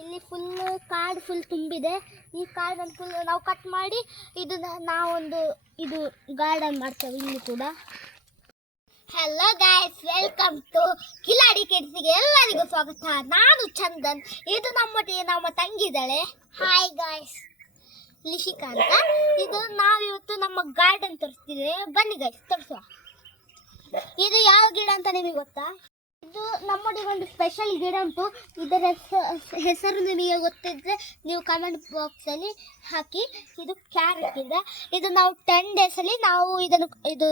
ಇಲ್ಲಿ ಫುಲ್ ಕಾಡು ಫುಲ್ ತುಂಬಿದೆ. ಈ ಕಾಡನ್ನು ಫುಲ್ ನಾವು ಕಟ್ ಮಾಡಿ ಇದು ನಾವೊಂದು ಇದು ಗಾರ್ಡನ್ ಮಾಡ್ತೇವೆ ಇಲ್ಲಿ ಕೂಡ. Hello guys, welcome to Kiladi ಕಿಡ್ಸ್ಗೆ ಎಲ್ಲರಿಗೂ ಸ್ವಾಗತ. ನಾನು ಚಂದನ್, ಇದು ನಮ್ಮ ತಂಗಿದ್ದಾಳೆ. ಹಾಯ್ ಗೈಸ್, ಲಿಶಿಕಾ ಅಂತ. ಇದು ನಾವಿವತ್ತು ನಮ್ಮ ಗಾರ್ಡನ್ ತೋರಿಸ್ತಿದ್ದೇವೆ. ಬನ್ನಿ ಗೈಸ್ ತೋರಿಸುವ. ಇದು ಯಾವ ಗಿಡ ಅಂತ ನಿಮಗೆ ಗೊತ್ತಾ? ಇದು ನಮ್ಮೊಟ್ಟಿಗೆ ಒಂದು ಸ್ಪೆಷಲ್ ಗಿಡ ಉಂಟು. ಇದರ ಹೆಸರು ನಿಮಗೆ ಗೊತ್ತಿದ್ರೆ ನೀವು ಕಮೆಂಟ್ ಬಾಕ್ಸಲ್ಲಿ ಹಾಕಿ. ಇದು ಕ್ಯಾರೆಟ್ ಗಿಡ. ಇದು ನಾವು 10 ಡೇಸಲ್ಲಿ ನಾವು ಇದು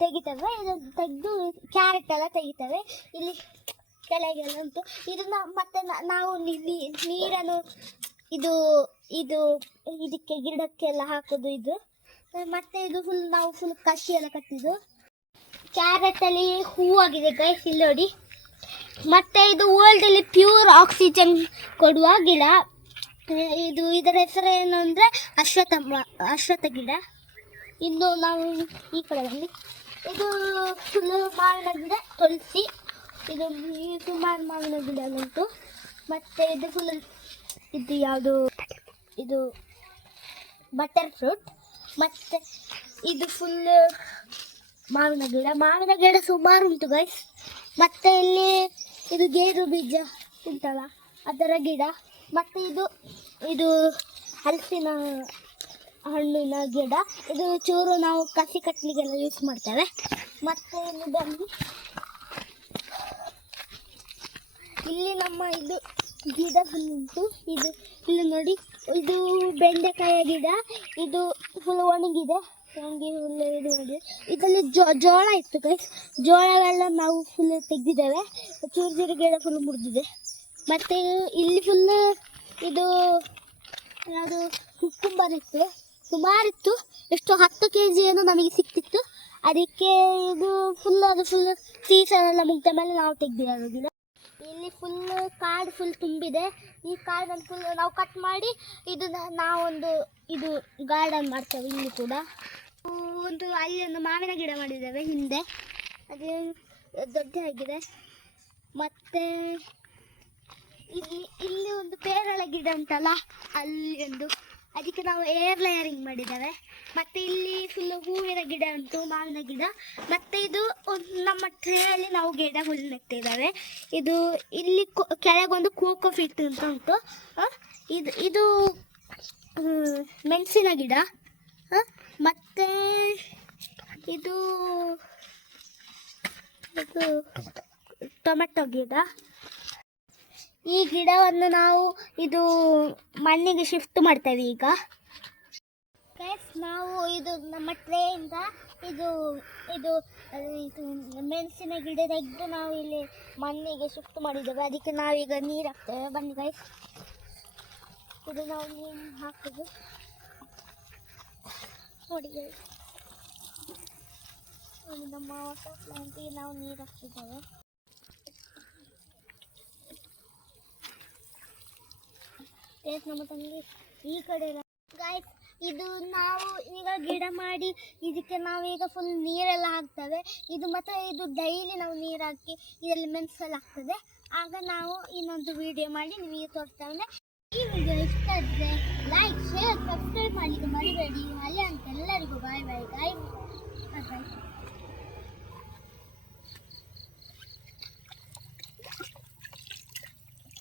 ತೆಗಿತೇವೆ. ಇದನ್ನು ತೆಗೆದು ಕ್ಯಾರೆಟ್ ಎಲ್ಲ ತೆಗಿತೇವೆ. ಇಲ್ಲಿ ಕೆಳಗೆಲ್ಲ ಉಂಟು. ಇದನ್ನ ಮತ್ತೆ ನಾವು ನೀರನ್ನು ಇದಕ್ಕೆ ಗಿಡಕ್ಕೆಲ್ಲ ಹಾಕೋದು. ಇದು ಮತ್ತೆ ಇದು ನಾವು ಫುಲ್ ಕಸಿ ಎಲ್ಲ ಕಟ್ಟಿದ್ದು. ಕ್ಯಾರೆಟ್ ಅಲ್ಲಿ ಹೂವಾಗಿದೆ ಗೈಸ್, ಇಲ್ಲಿ ನೋಡಿ. ಮತ್ತೆ ಇದು ವರ್ಲ್ಡ್ ಅಲ್ಲಿ ಪ್ಯೂರ್ ಆಕ್ಸಿಜನ್ ಕೊಡುವ ಗಿಡ. ಇದರ ಹೆಸರು ಏನು ಅಂದ್ರೆ ಅಶ್ವತ್ಥ ಗಿಡ. ಇನ್ನು ನಾವು ಈ ಕಡೆ ಬನ್ನಿ. ಇದು ಫುಲ್ ಮಾವಿನ ಗಿಡ, ತುಳಸಿ. ಇದು ಸುಮಾರು ಮಾವಿನ ಗಿಡ ಉಂಟು. ಮತ್ತೆ ಇದು ಫುಲ್ ಇದು ಬಟರ್ ಫ್ರೂಟ್. ಮತ್ತೆ ಇದು ಫುಲ್ ಮಾವಿನ ಗಿಡ ಸುಮಾರು ಉಂಟು ಗೈಸ್. ಮತ್ತೆ ಇಲ್ಲಿ ಇದು ಗೇರು ಬೀಜ ಉಂಟಲ್ಲ ಅದರ ಗಿಡ. ಮತ್ತೆ ಇದು ಹಲಸಿನ ಹಣ್ಣಿನ ಗಿಡ. ಇದು ಚೂರು ನಾವು ಕಸಿ ಕಟ್ಟಲಿಗೆಲ್ಲ ಯೂಸ್ ಮಾಡ್ತೇವೆ. ಮತ್ತೆ ಇಲ್ಲಿ ಬಂದು ಇಲ್ಲಿ ನಮ್ಮ ಇದು ಗಿಡ ಫುಲ್ ಉಂಟು. ಇಲ್ಲಿ ನೋಡಿ, ಇದು ಬೆಂಡೆಕಾಯಿಯ ಗಿಡ. ಇದು ಫುಲ್ ಒಣಗಿದೆ. ಇದರಲ್ಲಿ ಜೋಳ ಇತ್ತು ಗೈಸ್. ಜೋಳವೆಲ್ಲ ನಾವು ಫುಲ್ ತೆಗೆದಿದ್ದೇವೆ. ಚೂರು ಗಿಡ ಫುಲ್ ಮುರಿದಿದೆ. ಮತ್ತೆ ಇಲ್ಲಿ ಫುಲ್ ಇದು ಯಾವುದು ಕುಕ್ಕುಂಬರ್ ಇತ್ತು, ಸುಮಾರಿತ್ತು. ಎಷ್ಟು 10 kg ಏನು ನಮಗೆ ಸಿಕ್ತಿತ್ತು. ಅದಕ್ಕೆ ಇದು ಫುಲ್ ಸೀಸನ್ ಎಲ್ಲ ಮುಗ್ದ ಮೇಲೆ ನಾವು ತೆಗೆದಿರೋದು ಗಿಡ. ಇಲ್ಲಿ ಫುಲ್ ಕಾಡು ಫುಲ್ ತುಂಬಿದೆ. ಈ ಕಾಡನ್ನು ಫುಲ್ ನಾವು ಕಟ್ ಮಾಡಿ ನಾವೊಂದು ಇದು ಗಾರ್ಡನ್ ಮಾಡ್ತೇವೆ ಇಲ್ಲಿ ಕೂಡ. ಅಲ್ಲಿ ಒಂದು ಮಾವಿನ ಗಿಡ ಮಾಡಿದ್ದೇವೆ ಹಿಂದೆ, ಅದು ದೊಡ್ಡ ಆಗಿದೆ. ಮತ್ತೆ ಇಲ್ಲಿ ಒಂದು ಪೇರಳೆ ಗಿಡ ಉಂಟಲ್ಲ, ಅಲ್ಲಿ ಅದಕ್ಕೆ ನಾವು ಏರ್ ಲೇಯರಿಂಗ್ ಮಾಡಿದ್ದೇವೆ. ಮತ್ತೆ ಇಲ್ಲಿ ಫುಲ್ ಹೂವಿನ ಗಿಡ ಉಂಟು, ಮಾವಿನ ಗಿಡ. ಮತ್ತೆ ಇದು ನಮ್ಮ ಟ್ರೇಯಲ್ಲಿ ನಾವು ಗಿಡ ಫುಲ್ ನೆಟ್ಟಿದ್ದೇವೆ. ಇಲ್ಲಿ ಕೆಳಗೊಂದು ಕೋಕೋ ಫಿಟ್ ಅಂತ ಉಂಟು. ಇದು ಮೆಣಸಿನ ಗಿಡ. ಮತ್ತೆ ಇದು ಟೊಮೆಟೊ ಗಿಡ. ಈ ಗಿಡವನ್ನು ನಾವು ಮಣ್ಣಿಗೆ ಶಿಫ್ಟ್ ಮಾಡ್ತೇವೆ ಈಗ. ನಾವು ನಮ್ಮ ಟ್ರೇಯಿಂದ ಇದು ಮೆಣಸಿನ ಗಿಡ ತೆಗೆದು ನಾವು ಇಲ್ಲಿ ಮಣ್ಣಿಗೆ ಶಿಫ್ಟ್ ಮಾಡಿದ್ದೇವೆ. ಅದಕ್ಕೆ ನಾವೀಗ ನೀರು ಹಾಕ್ತೇವೆ. ಬನ್ನಿ ಗೈಸ್, ಇದು ನಾವು ನೀರು ಹಾಕೋದು ನೋಡಿ ಗೈಸ್. ನಮ್ಮ ವಾಟರ್ ಪ್ಲಾಂಟಿಗೆ ನಾವು ನೀರು ಹಾಕ್ತಿದ್ದೇವೆ. ನಮ್ಮ ತಂಗಿ ಈ ಕಡೆ ಗೈಸ್. ಇದು ನಾವು ಈಗ ಗಿಡ ಮಾಡಿ ಇದಕ್ಕೆ ನಾವೀಗ ಫುಲ್ ನೀರೆಲ್ಲ ಹಾಕ್ತೇವೆ. ಇದು ಡೈಲಿ ನಾವು ನೀರು ಹಾಕಿ ಇದರಲ್ಲಿ ಮೆಣಸೆಲ್ಲ ಆಗ್ತದೆ. ಆಗ ನಾವು ಇನ್ನೊಂದು ವಿಡಿಯೋ ಮಾಡಿ ನಿಮಗೆ ತೋರಿಸ್ತೇವೆ. ಈ ವಿಡಿಯೋ ಇಷ್ಟ ಆದರೆ ಲೈಕ್, ಶೇರ್, ಸಬ್ಸ್ಕ್ರೈಬ್ ಮಾಡಲಿಕ್ಕೆ ಮರಿಬೇಡಿ. ಅಲ್ಲಿ ಅಂತ ಎಲ್ಲರಿಗೂ ಬಾಯ್ ಬಾಯ್ ಗೈಸ್.